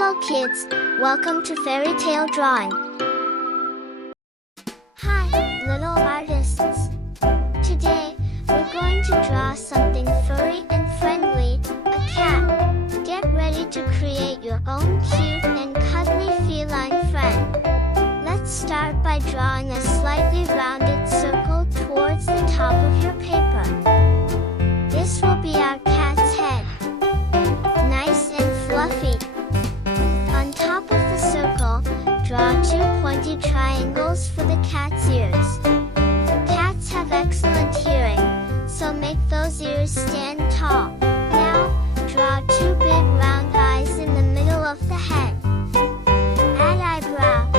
Hello kids, welcome to Fairy Tale Drawing. Hi, little artists. Today, we're going to draw something furry and friendly, a cat. Get ready to create your own cute and cuddly feline friend. Let's start by drawing a slightly rounded circle towards the top of your paper. This will be our cat's head. Nice and fluffy. On top of the circle, draw two pointy triangles for the cat's ears. Cats have excellent hearing, so make those ears stand tall. Now, draw two big round eyes in the middle of the head. Add eyebrow.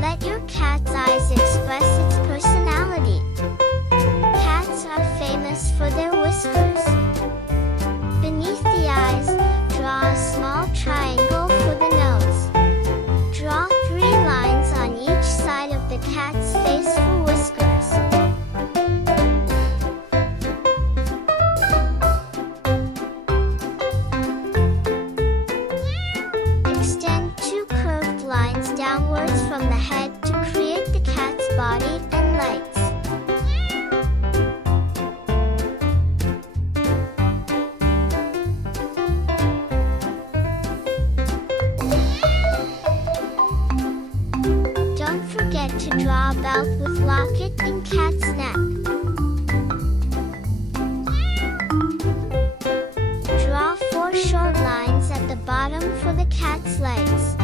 Let your cat's eyes express its personality. Cats are famous for their whiskers. Beneath the eyes, draw a small triangle for the nose. Draw 3 lines on each side of the cat's face for whiskers. Extend 2 curved lines downwards from the head to create the cat's body and legs. Don't forget to draw a belt with locket and cat's neck. Draw 4 short lines at the bottom for the cat's legs.